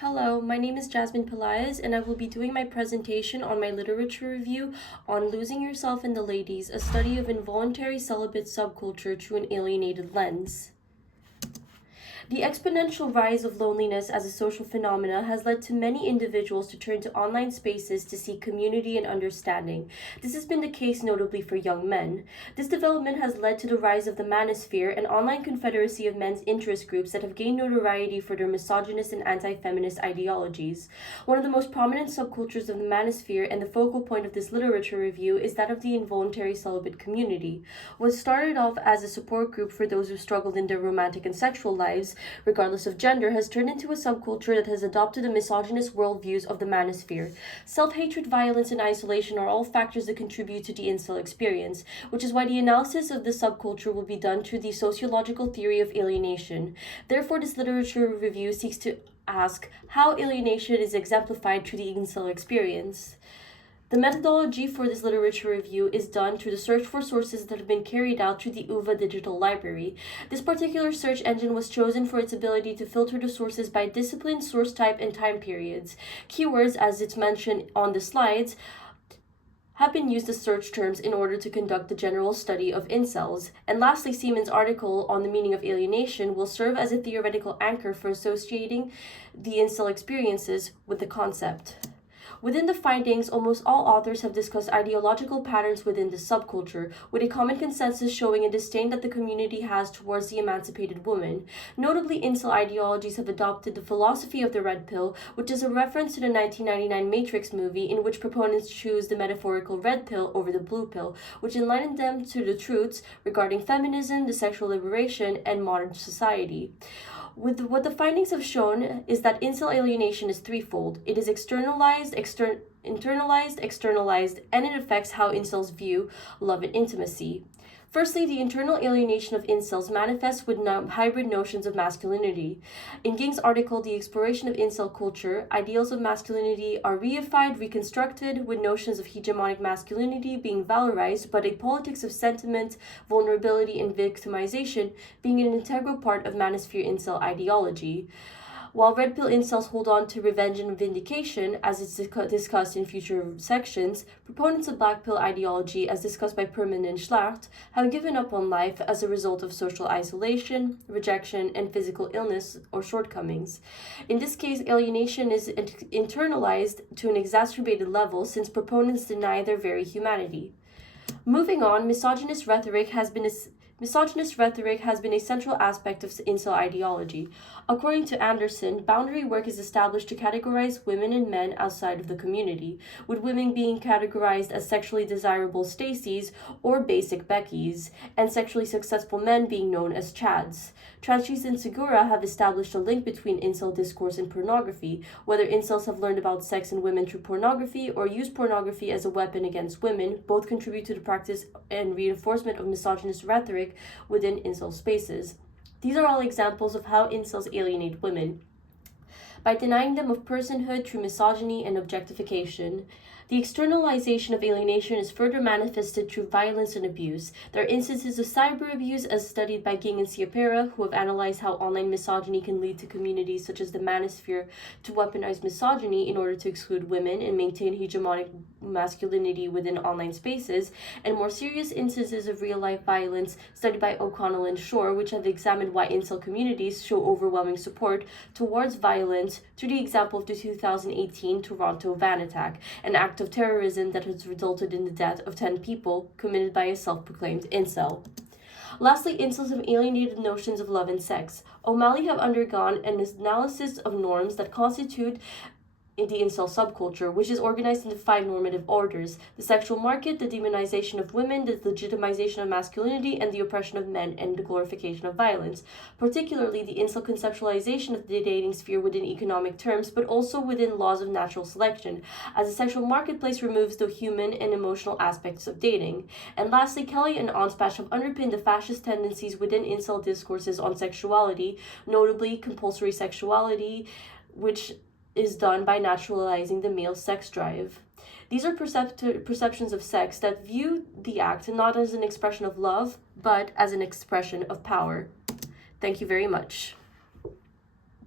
Hello, my name is Jasmine Pelaez, and I will be doing my presentation on my literature review on Losing Yourself in the Ladies, a study of involuntary celibate subculture through an alienated lens. The exponential rise of loneliness as a social phenomena has led to many individuals to turn to online spaces to seek community and understanding. This has been the case notably for young men. This development has led to the rise of the manosphere, an online confederacy of men's interest groups that have gained notoriety for their misogynist and anti-feminist ideologies. One of the most prominent subcultures of the manosphere and the focal point of this literature review is that of the involuntary celibate community. What started off as a support group for those who struggled in their romantic and sexual lives, regardless of gender, has turned into a subculture that has adopted the misogynist worldviews of the manosphere. Self-hatred, violence, and isolation are all factors that contribute to the incel experience, which is why the analysis of the subculture will be done through the sociological theory of alienation. Therefore, this literature review seeks to ask how alienation is exemplified through the incel experience. The methodology for this literature review is done through the search for sources that have been carried out through the UVA digital library. This particular search engine was chosen for its ability to filter the sources by discipline, source type, and time periods. Keywords, as it's mentioned on the slides, have been used as search terms in order to conduct the general study of incels. And lastly, Siemens' article on the meaning of alienation will serve as a theoretical anchor for associating the incel experiences with the concept. Within the findings, almost all authors have discussed ideological patterns within the subculture, with a common consensus showing a disdain that the community has towards the emancipated woman. Notably, incel ideologies have adopted the philosophy of the red pill, which is a reference to the 1999 Matrix movie, in which proponents choose the metaphorical red pill over the blue pill, which enlightened them to the truths regarding feminism, the sexual liberation, and modern society. What the findings have shown is that incel alienation is threefold. It is internalized, externalized, and it affects how incels view love and intimacy. Firstly, the internal alienation of incels manifests with hybrid notions of masculinity. In Ging's article, The Exploration of Incel Culture, ideals of masculinity are reified, reconstructed, with notions of hegemonic masculinity being valorized, but a politics of sentiment, vulnerability, and victimization being an integral part of manosphere incel ideology. While red pill incels hold on to revenge and vindication, as it's discussed in future sections, proponents of black pill ideology, as discussed by Perman and Schlacht, have given up on life as a result of social isolation, rejection, and physical illness or shortcomings. In this case, alienation is internalized to an exacerbated level since proponents deny their very humanity. Moving on, misogynist rhetoric has been a central aspect of incel ideology. According to Anderson, boundary work is established to categorize women and men outside of the community, with women being categorized as sexually desirable Stacys or basic Beckys, and sexually successful men being known as Chads. Tranchis and Segura have established a link between incel discourse and pornography, whether incels have learned about sex and women through pornography or use pornography as a weapon against women. Both contribute to the practice and reinforcement of misogynist rhetoric within incel spaces. These are all examples of how incels alienate women by denying them of personhood through misogyny and objectification. The externalization of alienation is further manifested through violence and abuse. There are instances of cyber abuse as studied by Ging and Sciapera, who have analyzed how online misogyny can lead to communities such as the manosphere to weaponize misogyny in order to exclude women and maintain hegemonic masculinity within online spaces, and more serious instances of real-life violence studied by O'Connell and Shore, which have examined why incel communities show overwhelming support towards violence through the example of the 2018 Toronto van attack, an act of terrorism that has resulted in the death of 10 people committed by a self-proclaimed incel. Lastly, incels have alienated notions of love and sex. O'Malley have undergone an analysis of norms that constitute in the incel subculture, which is organized into 5 normative orders: the sexual market, the demonization of women, the legitimization of masculinity, and the oppression of men, and the glorification of violence. Particularly, the incel conceptualization of the dating sphere within economic terms, but also within laws of natural selection, as the sexual marketplace removes the human and emotional aspects of dating. And lastly, Kelly and Onspach have underpinned the fascist tendencies within incel discourses on sexuality, notably compulsory sexuality, which is done by naturalizing the male sex drive. These are perceptions of sex that view the act not as an expression of love, but as an expression of power. Thank you very much.